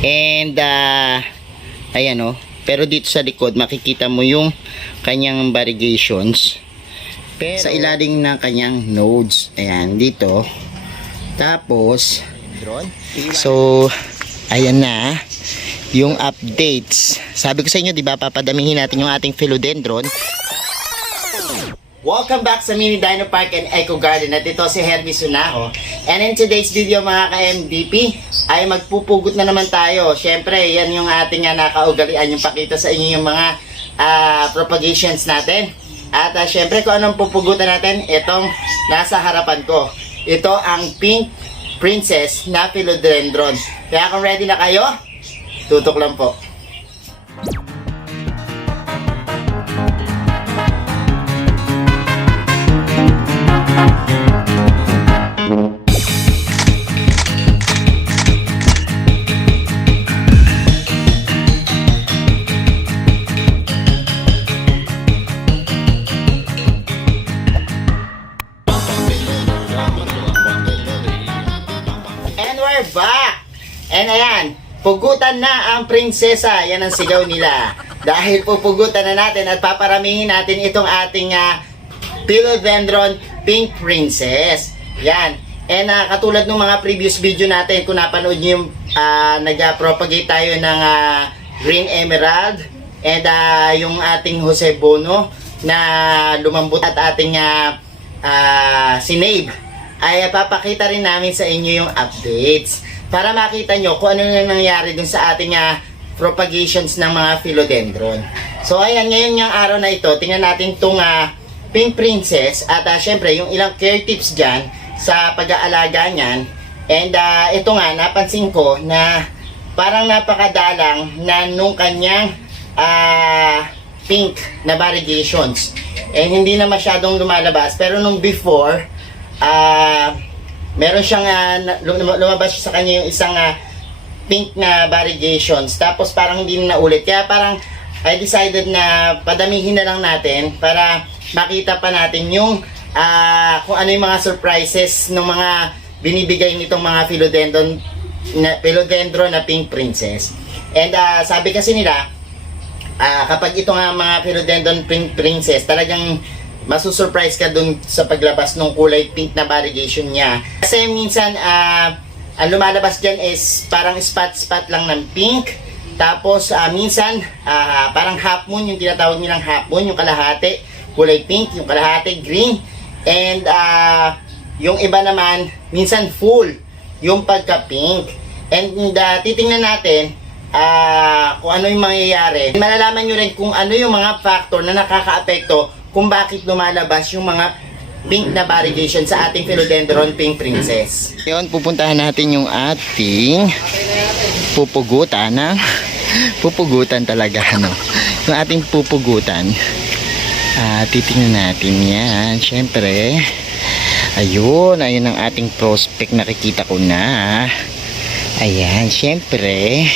And ayan o. Pero dito sa likod makikita mo yung kanyang variegations. Pero sa ilalim ng kanyang nodes. Ayan, dito. Tapos, so, ayan na yung updates. Sabi ko sa inyo, di ba, papadamihin natin yung ating philodendron. Welcome back sa Mini Dino Park and Eco Garden. At ito si Hermes Unaho. And in today's video mga ka-MDP, ay magpupugot na naman tayo. Siyempre, yan yung ating nakaugalian, yung pakita sa inyo yung mga propagations natin. At siyempre, kung anong pupugutan natin, itong nasa harapan ko. Ito ang Pink Princess na philodendron. Kaya kung ready na kayo, tutok lang po. Back! And ayan, pugutan na ang prinsesa. Yan ang sigaw nila. Dahil pupugutan na natin at paparamihin natin itong ating philodendron Pink Princess. Yan. And katulad ng mga previous video natin, kung napanood nyo yung nag-propagate tayo ng Green Emerald and yung ating Jose Bono na lumambot at ating sinave, ay papakita rin namin sa inyo yung updates para makita nyo kung ano na nangyari dun sa ating propagations ng mga philodendron. So ayan, ngayon yung araw na ito, tingnan natin itong Pink Princess at syempre yung ilang care tips dyan sa pag-aalaga nyan. And ito nga, napansin ko na parang napakadalang na nung kanyang pink na variegations. And hindi na masyadong lumalabas, pero nung before, meron siyang lumabas sa kanya yung isang pink na variegations, tapos parang hindi na ulit. Kaya parang I decided na padamihin na lang natin para makita pa natin yung kung ano yung mga surprises ng mga binibigay nitong mga philodendron na Pink Princess. And sabi kasi nila, kapag ito nga mga philodendron Pink Princess, talagang masusurprise ka dun sa paglabas ng kulay pink na variegation niya. Kasi minsan, ang lumalabas dyan is parang spot-spot lang ng pink. Tapos, minsan, parang half moon, yung tinatawag nilang half moon, yung kalahati, kulay pink, yung kalahati, green. And, yung iba naman, minsan full, yung pagka-pink. And, titingnan natin, kung ano yung mangyayari. Malalaman nyo rin kung ano yung mga factor na nakaka-apekto kung bakit lumalabas yung mga pink na variegation sa ating philodendron Pink Princess. Ngayon, pupuntahan natin yung ating pupugutan pupugutan talaga, yung ating pupugutan. Titingnan natin yan. Siyempre, ayun ang ating prospect, nakikita ko na. Ayan, siyempre,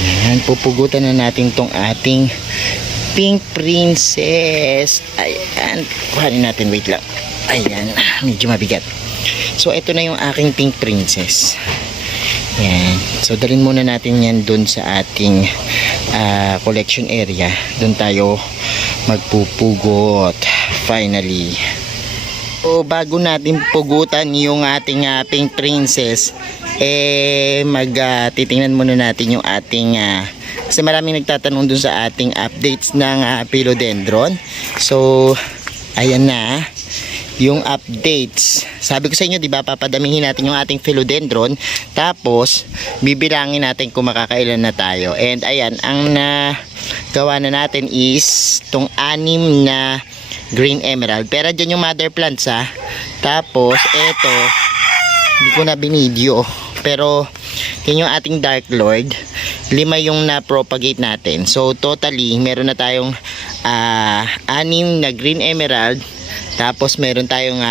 ayan, pupugutan na natin tong ating Pink Princess. Ayan, kuhanin natin, wait lang. Ayan, medyo mabigat. So ito na yung aking Pink Princess. Ayan, so dalhin muna natin yan dun sa ating collection area. Dun tayo magpupugot finally. So bago natin pugutan yung ating Pink Princess, titingnan muna natin yung ating kasi maraming nagtatanong dun sa ating updates ng philodendron. So ayan na yung updates. Sabi ko sa inyo, di ba, papadamihin natin yung ating philodendron, tapos bibilangin natin kung makakailan na tayo. And ayan, ang nagawa na natin is tong 6 na Green Emerald. Pero dyan yung mother plants Tapos eto, hindi ko na binidyo, pero yun yung ating Dark Lord. 5 yung na-propagate natin. So totally, meron na tayong 6 na Green Emerald. Tapos meron tayong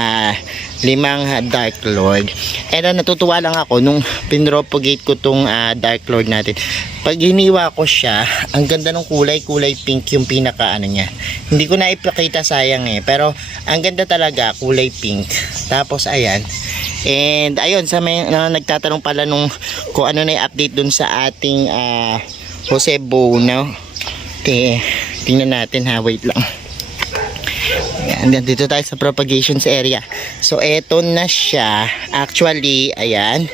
5 Dark Lord. And natutuwa lang ako nung pinropagate ko tong Dark Lord natin. Pag hiniwa ko siya, ang ganda ng kulay pink yung pinaka niya. Hindi ko na ipakita, sayang pero ang ganda talaga, kulay pink. Tapos ayan, And ayun, sa may nagtatanong pala nung kung ano na yung update dun sa ating Jose Bono. Tingnan natin ha, wait lang. Ayan, dito tayo sa propagations area. So eto na siya. Actually, ayan,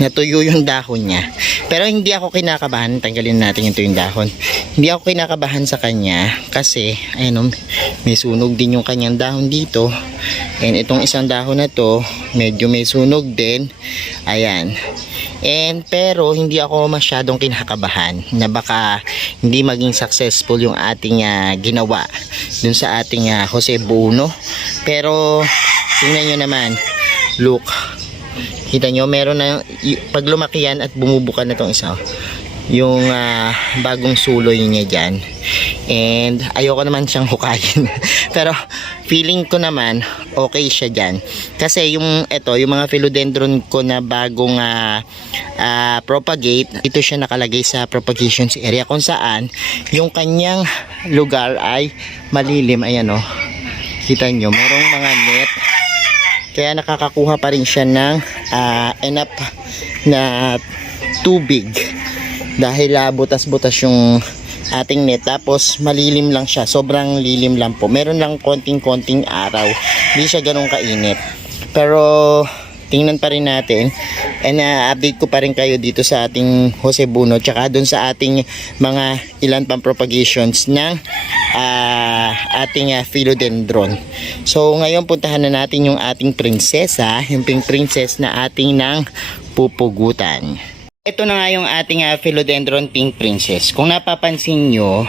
natuyo yung dahon niya. Pero hindi ako kinakabahan. Tanggalin natin yung dahon. Hindi ako kinakabahan sa kanya kasi ayun, may sunog din yung kanyang dahon dito. And itong isang dahon na to, medyo may sunog din. Ayan. And pero hindi ako masyadong kinakabahan na baka hindi maging successful yung ating ginawa dun sa ating Jose Bono. Pero tingnan nyo naman, look, kita nyo, meron na pag lumaki yan at bumubuka na tong isa, yung bagong suloy niya dyan. And ayoko naman siyang hukayin pero feeling ko naman okay siya dyan kasi yung mga philodendron ko na bagong propagate, ito siya nakalagay sa propagations area kung saan yung kanyang lugar ay malilim. Ayan o, kita nyo, merong mga net kaya nakakakuha pa rin siya ng enough na tubig dahil butas-butas yung ating net, tapos malilim lang siya, sobrang lilim lang po, meron lang konting araw, hindi siya ganun kainit. Pero tingnan pa rin natin and update ko pa rin kayo dito sa ating Jose Bono tsaka dun sa ating mga ilan pang propagations ng ating philodendron. So ngayon puntahan na natin yung ating prinsesa, yung pink princess na ating nang pupugutan. Ito na nga yung ating philodendron pink princess. Kung napapansin nyo,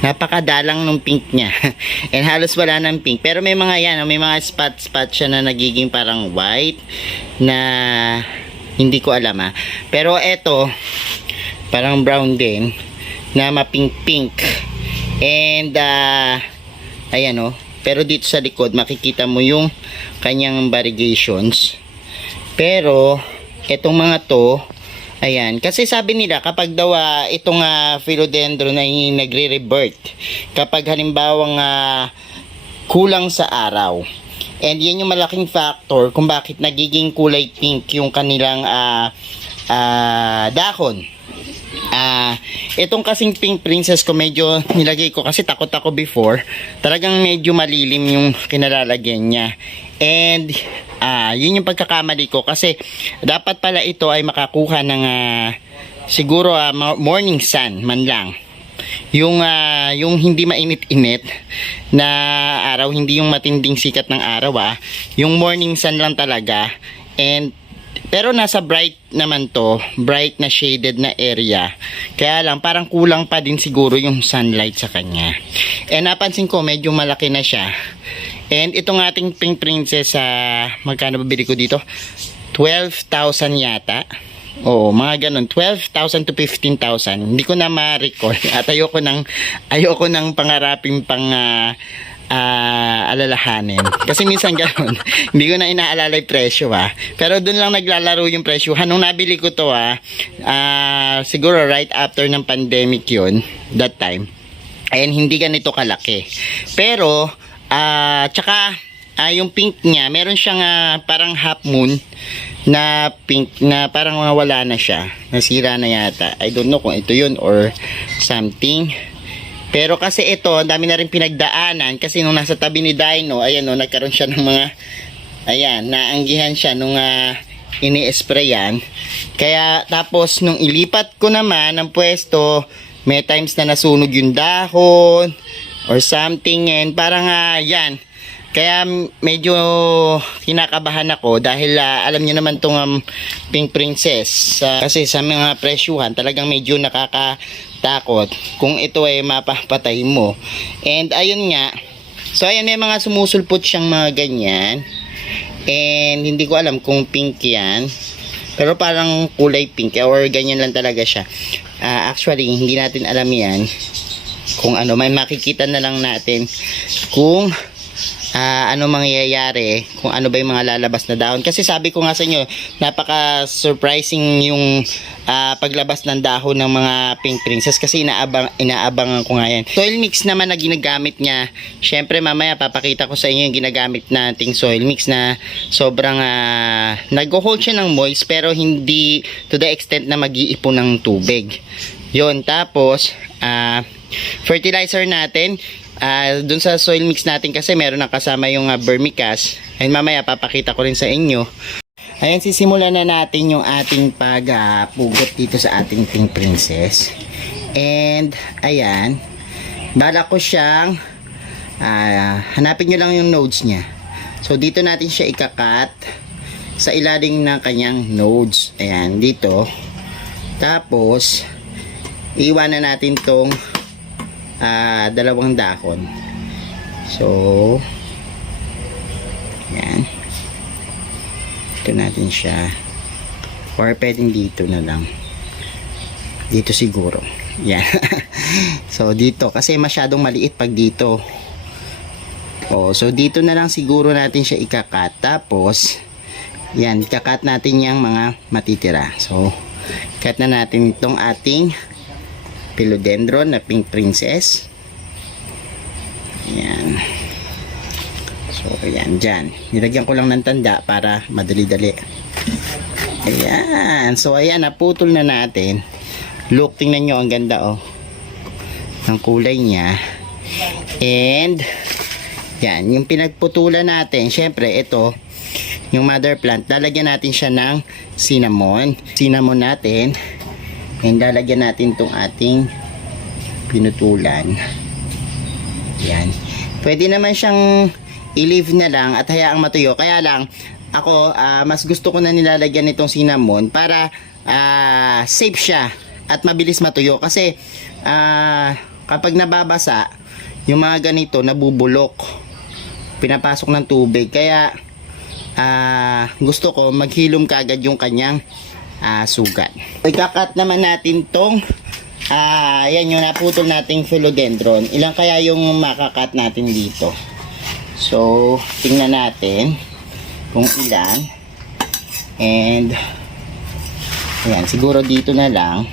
napakadalang ng pink niya. And halos wala ng pink. Pero may mga may mga spot siya na nagiging parang white na hindi ko alam Pero eto, parang brown din na mapink-pink. And ayan pero dito sa likod makikita mo yung kanyang variegations. Pero etong mga to, ayan, kasi sabi nila kapag daw itong philodendron ay nagre-revert kapag halimbawang kulang sa araw. And yan yung malaking factor kung bakit nagiging kulay pink yung kanilang dahon. Itong kasing pink princess ko, medyo nilagay ko kasi takot ako before, talagang medyo malilim yung kinalalagyan niya. And yun yung pagkakamali ko kasi dapat pala ito ay makakuha ng siguro morning sun man lang, yung hindi mainit-init na araw, hindi yung matinding sikat ng araw yung morning sun lang talaga. And pero nasa bright naman to, bright na shaded na area, kaya lang parang kulang pa din siguro yung sunlight sa kanya. And napansin ko medyo malaki na siya. And itong ating pink princess, magkano bibili ko dito? 12,000 yata. Oo, mga ganun, 12,000 to 15,000. Hindi ko na ma-recall at ayoko nang pangarapin pang alalahanin. Kasi minsan ganun, hindi ko na inaalala yung presyo Pero dun lang naglalaro yung presyo. Nung nabili ko to siguro right after ng pandemic yun, that time. And hindi ganito kalaki. Pero tsaka yung pink niya, meron siyang parang half moon na pink na parang wala na siya, nasira na yata. I don't know kung ito yun or something. Pero kasi ito, ang dami na rin pinagdaanan kasi nung nasa tabi ni Dino, ayan nagkaroon siya ng mga, ayan, naanggihan siya nung ini-sprayan. Kaya tapos nung ilipat ko naman ang pwesto, may times na nasunog yung dahon or something, and parang yan. Kaya medyo kinakabahan ako dahil alam niyo naman tong pink princess, kasi sa mga presyuhan talagang medyo nakakatakot kung ito ay mapapatay mo. And ayun nga, so ayan, may mga sumusulpot siyang mga ganyan, and hindi ko alam kung pink yan, pero parang kulay pink or ganyan lang talaga siya. Actually hindi natin alam yan kung ano, may makikita na lang natin kung ano mangyayari, kung ano ba yung mga lalabas na dahon. Kasi sabi ko nga sa inyo, napaka-surprising yung paglabas ng dahon ng mga Pink Princess kasi inaabangan ko nga yan. Soil mix naman na ginagamit niya. Syempre mamaya papakita ko sa inyo yung ginagamit nating soil mix na sobrang nag-hold siya ng moist pero hindi to the extent na mag-iipon ng tubig. Yun, tapos fertilizer natin. Dun sa soil mix natin kasi meron na kasama yung vermicast. Ayun, mamaya papakita ko rin sa inyo. Ayan, sisimulan na natin yung ating pagpugot dito sa ating Pink Princess. And ayan, balak ko siyang hanapin nyo lang yung nodes niya. So dito natin siya ikakat sa ilalim ng kanyang nodes. Ayan, dito. Tapos iiwanan natin tong dalawang dahon. So yan, ito natin siya, or pwedeng dito na lang, dito siguro yan. So dito kasi masyadong maliit pag dito. So dito na lang siguro natin siya ikakat. Tapos yan, ikakat natin yung mga matitira. So cut na natin itong ating philodendron na Pink Princess. Ayan. So, ayan, dyan. Nilagyan ko lang ng tanda para madali-dali. Ayan. So, ayan, naputol na natin. Look, tingnan nyo, ang ganda, oh. Ang kulay niya. And, yan, yung pinagputulan natin, syempre, ito, yung mother plant, lalagyan natin siya ng cinnamon. Cinnamon natin. And lalagyan natin itong ating pinutulan. Yan. Pwede naman siyang i-leave na lang at hayaang matuyo. Kaya lang, ako, mas gusto ko na nilalagyan itong cinnamon para safe siya at mabilis matuyo. Kasi, kapag nababasa, yung mga ganito, nabubulok. Pinapasok ng tubig. Kaya, gusto ko maghilom kagad yung kanyang sugat. Ikakat naman natin tong yan yung naputol nating philodendron. Ilang kaya yung makakat natin dito? So tingnan natin kung ilan. And ayan, siguro dito na lang.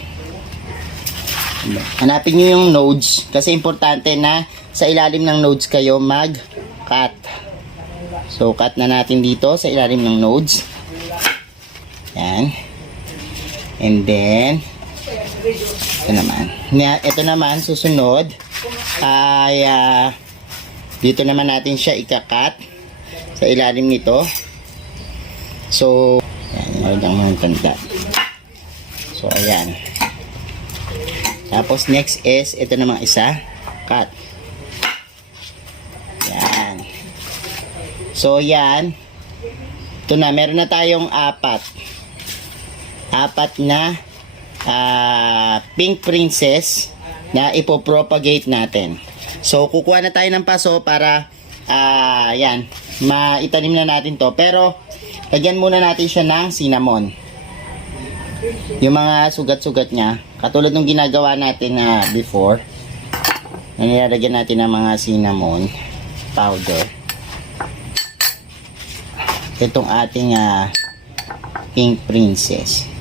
Hanapin nyo yung nodes kasi importante na sa ilalim ng nodes kayo mag-cut. So cut na natin dito sa ilalim ng nodes. Yan. And then ito naman susunod ay dito naman natin siya ikakat sa ilalim nito. So ayan, yung tanda. So ayan. Tapos next is ito namang isa, cut. Yan. So yan, ito na, meron na tayong apat na Pink Princess na ipopropagate natin. So kukuha na tayo ng paso para yan, maitanim na natin to. Pero lagyan muna natin siya ng cinnamon, yung mga sugat-sugat niya, katulad ng ginagawa natin before na nilalagyan natin ng mga cinnamon powder. Itong ating Pink Princess.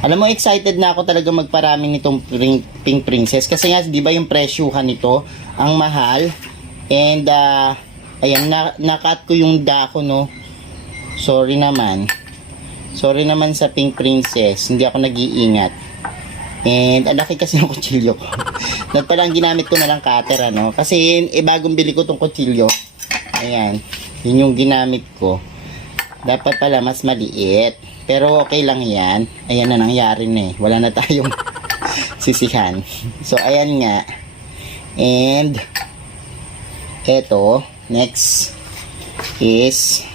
Alam mo, excited na ako talaga magparami nitong Pink Princess kasi nga, di ba yung presyuhan nito ang mahal. And ayan, nakat ko yung dako, no. Sorry naman sa Pink Princess, hindi ako nag-iingat. And ang laki kasi ng kutsilyo ko. Dapat pala ang ginamit ko na lang cutter, ano, kasi bagong bili ko tong kutsilyo. Ayan, yun yung ginamit ko. Dapat pala mas maliit. Pero okay lang yan. Ayan na nangyari na eh. Wala na tayong sisihan. So ayan nga. And eto, next is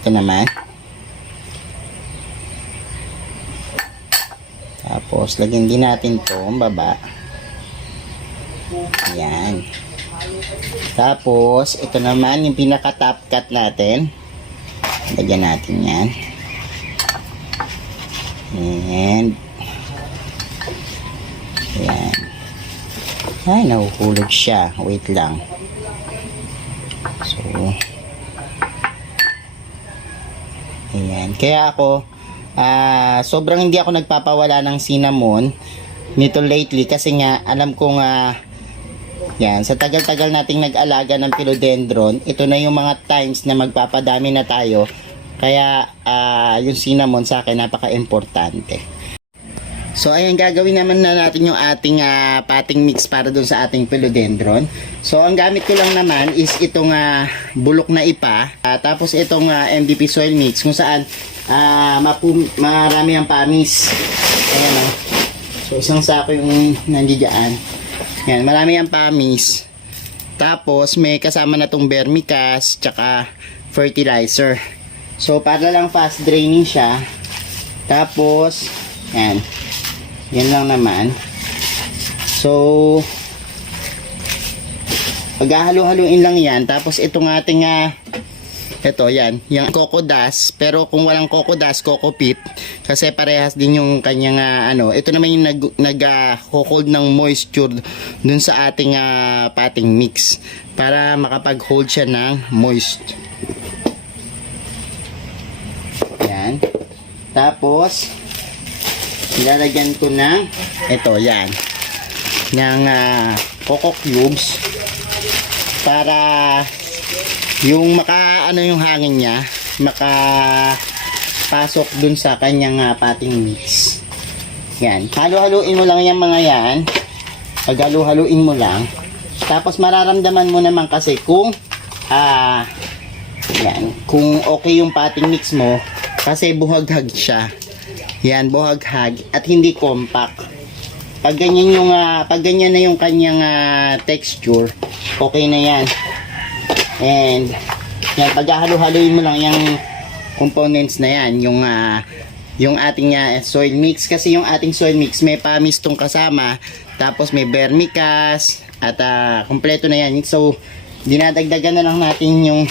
ito naman. Tapos lagyan din natin to baba. Ayan. Tapos ito naman yung pinaka top cut natin. Lagyan natin yan. And ayan. Ay, nahuhulog siya. Wait lang. So Kaya ako, sobrang hindi ako nagpapawala ng cinnamon nito lately kasi nga alam ko nga yan, sa tagal-tagal nating nag-alaga ng philodendron, ito na yung mga times na magpapadami na tayo. Kaya yung cinnamon sa akin napaka-importante. So ayan, gagawin naman na natin yung ating potting mix para dun sa ating philodendron. So ang gamit ko lang naman is itong bulok na ipa, tapos itong MDP soil mix kung saan marami ang pamis. Ayan o. So isang sako yung nandiyan. Ayan, marami ang pamis. Tapos may kasama na tong vermicast tsaka fertilizer. So para lang fast draining siya. Tapos ayan, yan lang naman. So paghahalo-haluin lang yan. Tapos itong ating ito yan, yung coco dust. Pero kung walang coco dust, coco pit, kasi parehas din yung kanyang ito naman yung nag-hold ng moisture dun sa ating potting mix para makapag-hold siya ng moist. Yan. Tapos ilalagyan ko ng ito, yan, ng coco cubes para yung yung hangin niya makapasok dun sa kanyang potting mix. Yan, halo-haluin mo lang yung mga yan. Paghalo-haluin mo lang, tapos mararamdaman mo naman kasi kung yan, kung okay yung potting mix mo kasi buhaghag siya. Yan, buhaghag at hindi compact. Pag ganyan na yung kanyang texture, okay na yan. And yan, paghahalo-haluin mo lang yung components na yan, yung ating soil mix, kasi yung ating soil mix may pamis tong kasama, tapos may vermicast at kompleto na yan. So dinadagdagan na lang natin yung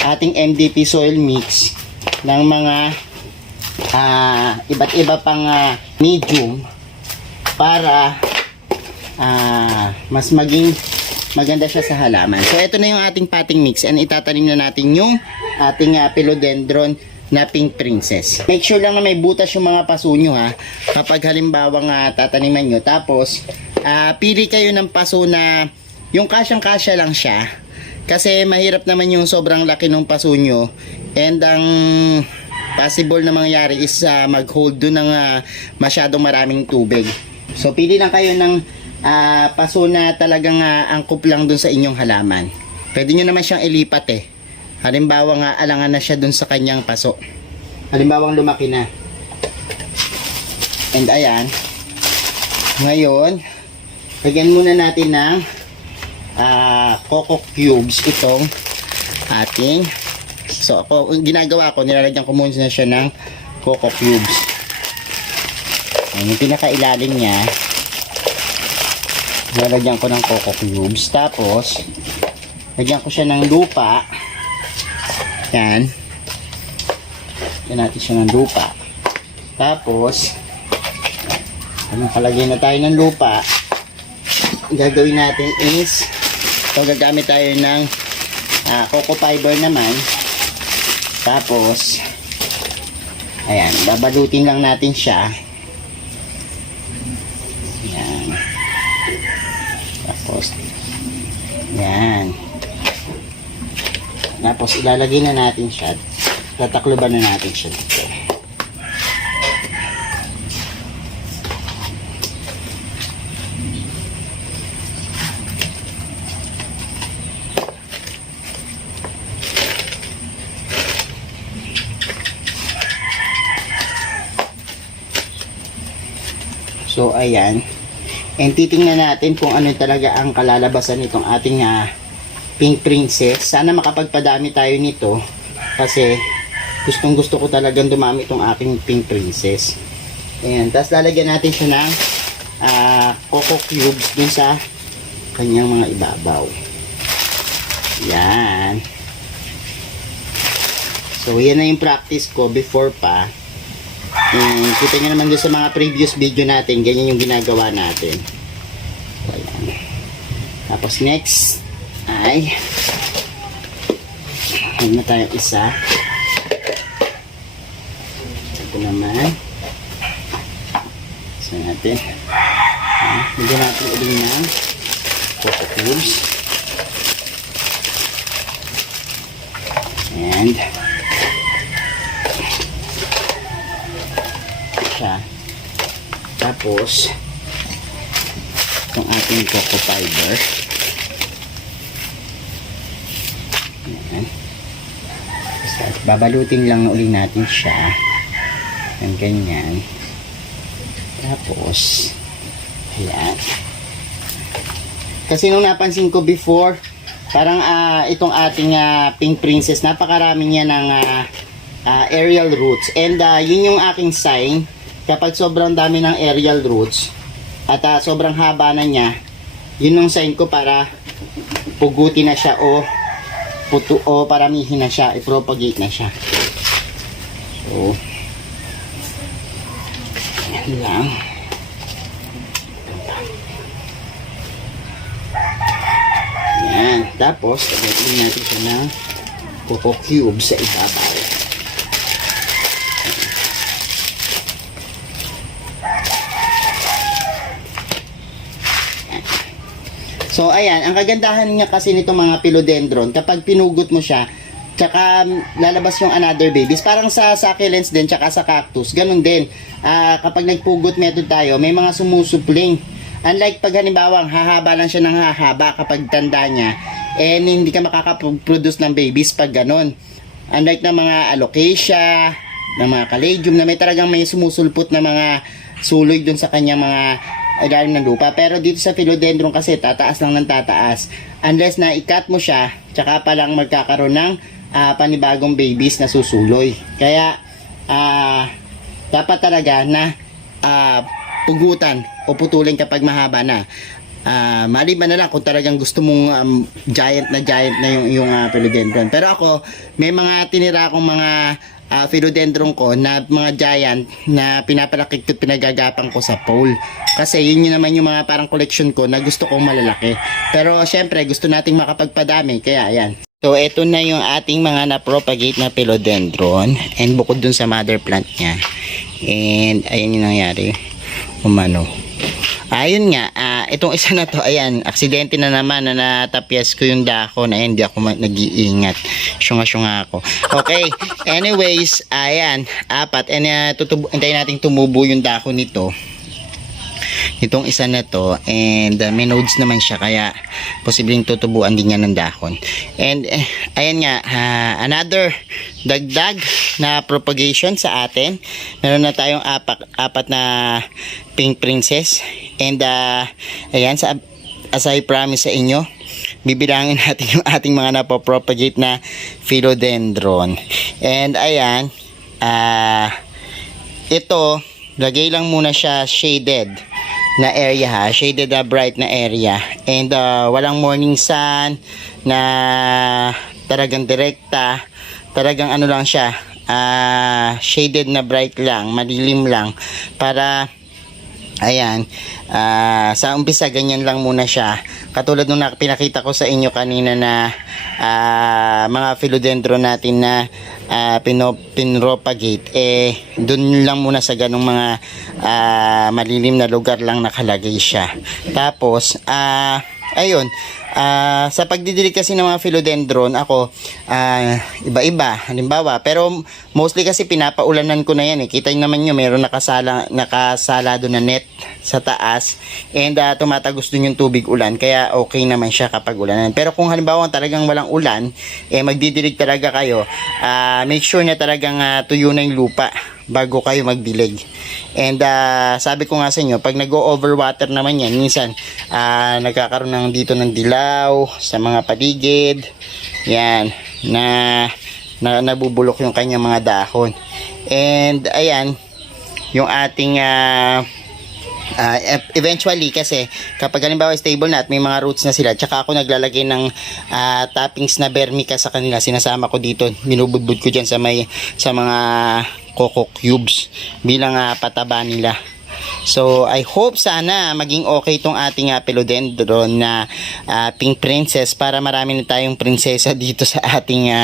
ating MDP soil mix ng mga iba't iba pang medium para mas maging maganda siya sa halaman. So ito na yung ating potting mix and itatanim na natin yung ating philodendron na pink princess. Make sure lang na may butas yung mga paso nyo kapag halimbawa tataniman nyo. Tapos pili kayo ng paso na yung kasyang-kasya lang siya, kasi mahirap naman yung sobrang laki ng paso nyo and ang possible na mangyari is mag-hold doon ng masyadong maraming tubig. So pili lang kayo ng paso na talagang angkop lang doon sa inyong halaman. Pwede nyo naman siyang ilipat halimbawa alangan na siya doon sa kanyang paso. Halimbawa lumaki na. And ayan, ngayon lagyan muna natin ng coco cubes itong ating. So ako, ginagawa ko, nilalagyan ko muna siya ng coco cubes. Ayan, yung pinakailalim niya, nilalagyan ko ng coco cubes. Tapos lagyan ko siya ng lupa. Yan, lagyan natin siya ng lupa. Tapos palagay na tayo ng lupa. Gagawin natin is gagamit tayo ng coco fiber naman. Tapos ayan, babalutin lang natin siya. Ayan. Tapos ayan. Tapos ilalagay na natin siya. Tatakloban na natin siya dito. So ayan, and titingnan natin kung ano talaga ang kalalabasan nitong ating pink princess. Sana makapagpadami tayo nito kasi gustong gusto ko talagang dumami itong aking pink princess. Ayan, tapos lalagyan natin siya ng coco cubes dun sa kanyang mga ibabaw. Yan. So yan na yung practice ko before pa. Kita nyo naman doon sa mga previous video natin, ganyan yung ginagawa natin. Ayan. Tapos next ay huwag na tayong isa. Ito naman. Isa natin. Bigyan natin ulit ng coco cubes. And siya. Tapos itong ating coco fiber. Ayan. Basta babalutin lang ulit natin siya ng ganyan. Tapos ayan. Kasi nung napansin ko before, parang itong ating pink princess, napakarami niya ng aerial roots. And yun yung aking sign. Kapag sobrang dami ng aerial roots at sobrang haba na niya, yun yung sign ko para pugutin na siya o paramihin na siya, i-propagate na siya. So, yan lang. Yan. Tapos, tagayin natin siya ng coco cubes sa ibabaw. So, ayan. Ang kagandahan niya kasi nito mga philodendron, kapag pinugot mo siya, tsaka lalabas yung another babies. Parang sa succulents din, tsaka sa cactus. Ganun din. Kapag nagpugot method tayo, may mga sumusupling. Unlike pag halimbawa, hahaba lang siya ng hahaba kapag tanda niya, hindi ka makakaproduce ng babies pag ganun. Unlike ng mga alocasia, ng mga caladium, na may talagang may sumusulpot na mga suloy dun sa kanyang mga ilalim ng lupa. Pero dito sa philodendron kasi, tataas lang ng tataas. Unless na i-cut mo siya, tsaka pa lang magkakaroon ng panibagong babies na susuloy. Kaya, dapat talaga na pugutan o putulin kapag mahaba na. Maliban na lang kung talagang gusto mong giant na yung philodendron. Pero ako, may mga tinira akong mga philodendron ko na mga giant na pinapalaki at pinagagapang ko sa pole. Kasi yun naman yung mga parang collection ko na gusto kong malalaki. Pero syempre, gusto nating makapagpadami. Kaya ayan. So, ito na yung ating mga na-propagate na philodendron. And bukod dun sa mother plant niya. And ayan yung nangyari. Umano. Ayun nga, itong isa na to, ayan, aksidente na naman na natapyas ko yung dahon. Ayan, hindi ako nag-iingat. Syunga-syunga ako. Okay, anyways, ayan, 4. And hintayin natin tumubo yung dahon nito. Itong isa na to. And may nodes naman siya, kaya posibleng tutubuan din niya ng dahon. And ayan nga, another dagdag na propagation sa atin. Meron na tayong apat na pink princess. And ayan, as I promise sa inyo, bibilangin natin yung ating mga napopropagate na philodendron. And ayan, ito, lagay lang muna siya shaded na area ha, shaded bright na area. And walang morning sun na talagang direkta, talagang ano lang siya, shaded na bright lang, madilim lang, para ayan, sa umpisa ganyan lang muna siya. Katulad nung pinakita ko sa inyo kanina na mga philodendron natin na pinropagate, dun lang muna sa ganong mga malilim na lugar lang nakalagay siya. Tapos ayun, sa pagdidilig kasi ng mga philodendron, ako iba-iba, halimbawa, pero mostly kasi pinapaulanan ko na yan kita naman nyo, mayroon nakasala doon na net sa taas, and tumatagos dun yung tubig ulan, kaya okay naman siya kapag ulanan. Pero kung halimbawa talagang walang ulan, magdidilig talaga kayo, make sure na talagang tuyo na yung lupa bago kayo magdilig. And sabi ko nga sa inyo, pag nag-overwater naman yan, minsan nagkakaroon ng dito ng dilaw sa mga paligid, yan, na nabubulok yung kanyang mga dahon. And ayan, yung ating eventually, kasi kapag halimbawa stable na at may mga roots na sila, tsaka ako naglalagay ng toppings na vermica sa kanila, sinasama ko dito, binubudbud ko dyan sa mga coco cubes bilang pataba nila. So I hope sana maging okay itong ating philodendron na pink princess, para marami na tayong prinsesa dito sa ating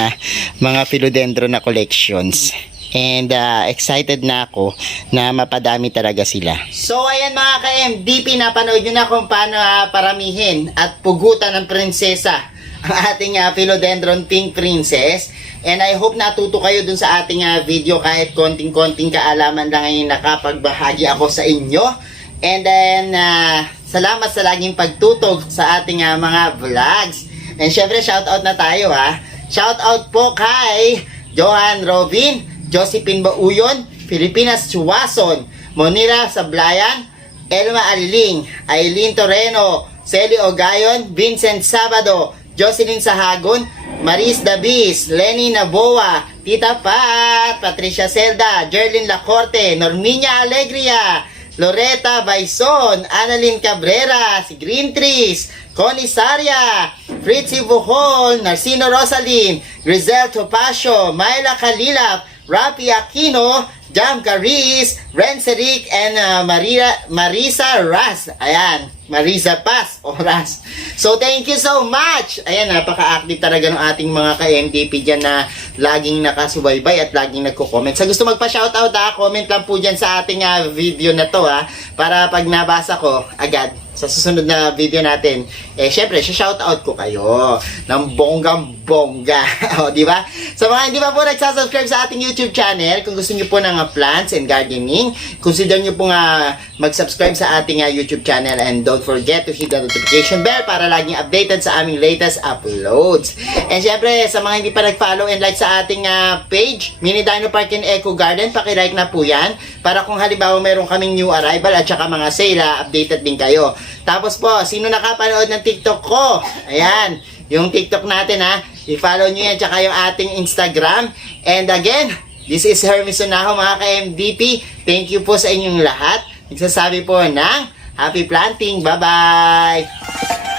mga philodendron na collections. And excited na ako na mapadami talaga sila. So ayan mga ka-MDP, napanood nyo na kung paano paramihin at pugutan ng prinsesa ang ating Philodendron Pink Princess. And I hope natuto kayo dun sa ating video, kahit konting-konting kaalaman lang ngayon nakapagbahagi ako sa inyo. And then, salamat sa laging pagtutog sa ating mga vlogs. And syempre, shoutout na tayo Shoutout po kay Johan Robin, Josephine Bauyon, Filipinas Chuwason, Monira Sablayan, Elma Aliling, Aileen Toreno, Celi Ogayon, Vincent Sabado, Jocelyn Sahagon, Maris Davis, Lenny Naboa, Tita Pat, Patricia Celda, Jerlyn Lacorte, Norminia Alegria, Loretta Baison, Annalyn Cabrera, si Green Trees, Connie Saria, Fritzy Bohol, Narcino Rosalin, Grizel Topacio, Myla Kalilap, Rafi Aquino, Jam Caris, Ren Seric, and Marisa Ras. Ayan, Marisa Paz o Ras. So, thank you so much. Ayan, napaka-active talaga ng ating mga ka-MDP dyan na laging nakasubaybay at laging nagko-comment. Sa gusto magpa-shoutout comment lang po dyan sa ating video na to para pag nabasa ko agad sa susunod na video natin, syempre, shoutout ko kayo ng bonggang-bongga. O, di ba? Sa mga hindi pa po nagsasubscribe sa ating YouTube channel, kung gusto niyo po ng plants and gardening, consider niyo po mag-subscribe sa ating YouTube channel, and don't forget to hit the notification bell para laging updated sa aming latest uploads. And syempre, sa mga hindi pa nag-follow and like sa ating page, Mini Dino Park and Eco Garden, paki-like na po yan para kung halimbawa mayroon kaming new arrival at saka mga sale, updated din kayo. Tapos po, sino nakapanood ng TikTok ko? Ayan, yung TikTok natin i-follow nyo yan, tsaka yung ating Instagram. And again, this is Hermes Sonajo mga ka-MDP. Thank you po sa inyong lahat. Nagsasabi po ng happy planting. Bye-bye!